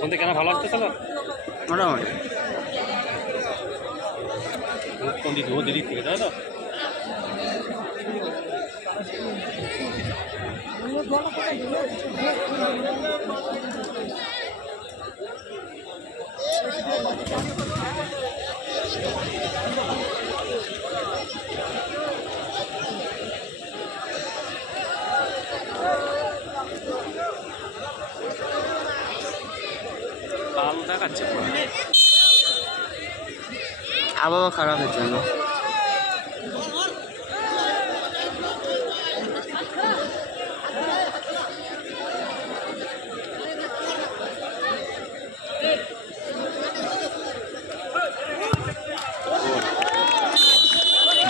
কোনটা কেন ভালো আসতেছে না মোটামুটি কোন দিক ওদের দিক থেকে তাই তো কাল দেখাচ্ছে আবহাওয়া খারাপের জন্য।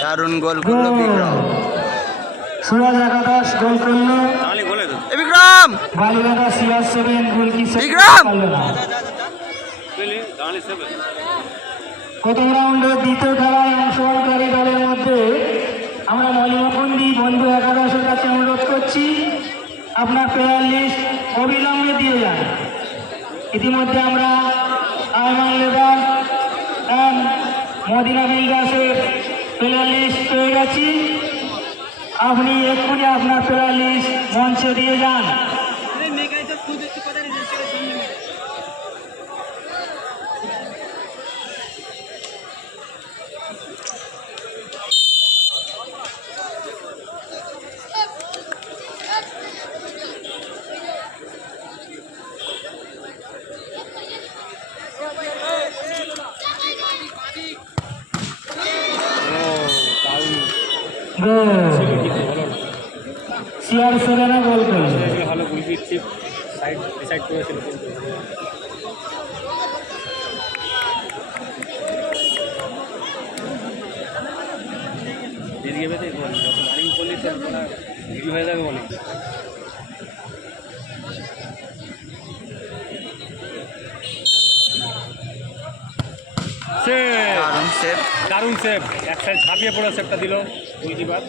দারুণ গোল করলো বিক্রম। সুরাজ একাদশ গোল করলো। তাহলে বলে তো বিক্রম বালিবাদা CR7 গোল কি বিক্রম! তাহলে সেভেন প্রথম রাউন্ডের দ্বিতীয় খেলায় অংশগ্রহণকারী দলের মধ্যে আমরা মলিমকন্দি বন্ধু একাদশের কাছে অনুরোধ করছি আপনার প্লেয়ার লিস্ট অবিলম্বে দিয়ে যান। ইতিমধ্যে আমরা আয়মান লেদার অ্যান্ড মদিনা বিল্ডার্সের প্লেয়ার লিস্ট পেয়ে গেছি। আপনি এক্ষুনি আপনার প্লেয়ার লিস্ট মঞ্চে দিয়ে যান। CR7 গোল করলো। ভালো গুলবি চিপ সাইড ডিসাইড করেছিল কিন্তু এদিকে বেঁধে রানিং করলে ভিডিও হয়ে যাবে অনেক দারুণ সেভ। দারুণ সেভ এক সাইড ঝাঁপিয়ে পড়ে সেভটা দিল গোলকিপার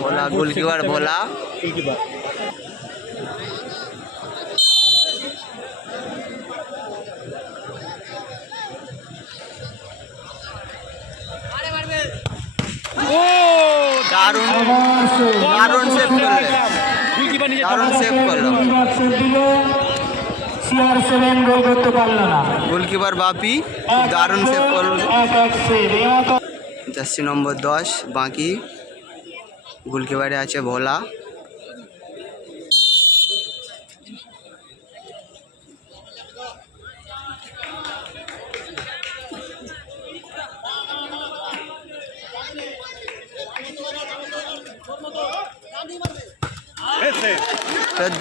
ভোলা গোলকিপার ভোলা। গোলকিপার ও দারুণ দারুণ সেভ করলো। গোলকিপার নিজে দারুণ সেভ করলো CR7 গোল করতে পারল না। গোলকিপার বাপি দারুণ সেভ করলো। জার্সি নম্বর 10 বাকি গোলকিপারে আছে ভোলা।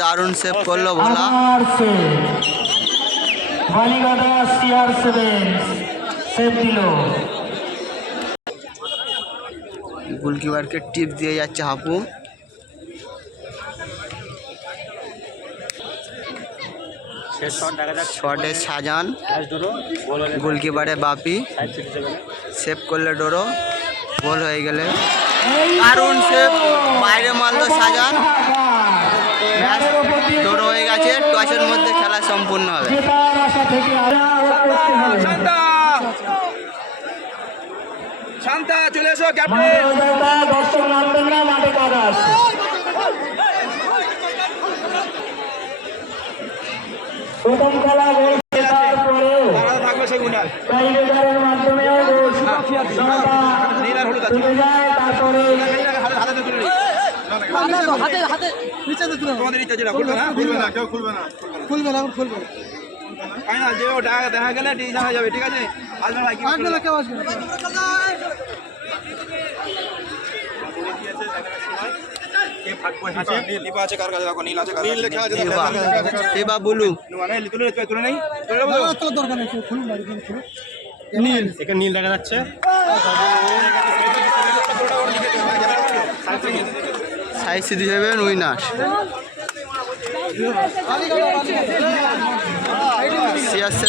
দারুণ সেভ করলো ভোলা। বালিবাদা CR7 সেভ দিল। গোলকিপারকে টিপ দিয়ে যাচ্ছে হাপু। শটে সাজান গোলকিপারে বাপি সেভ করলে ডোরো গোল হয়ে গেলে দারুণ সেভ বাইরে মারলো সাজান। ম্যাচ ডোরো হয়ে গেছে। টসের মধ্যে খেলা সম্পূর্ণ হবে। শান্তা চলে এসো ক্যাপ্টেন। প্রথম খেলা গোল জেতার পরেও থাকবে সেগুলো টাইব্রেকারের মাধ্যমে তুলে যায়। তারপরে তোমাদের ইচ্ছা যেটা খুলবে না খুলবে না কেউ খুলবে না খুলবে না খুলবে না ফাইনাল যে ওটা দেখা গেলে ডিসিশন হয়ে যাবে। ঠিক আছে আসবে ভাই আসবে না কেউ আসবে না। নীল এখানে নীল দেখা যাচ্ছে সাইজ দিবেন উইনার CR7।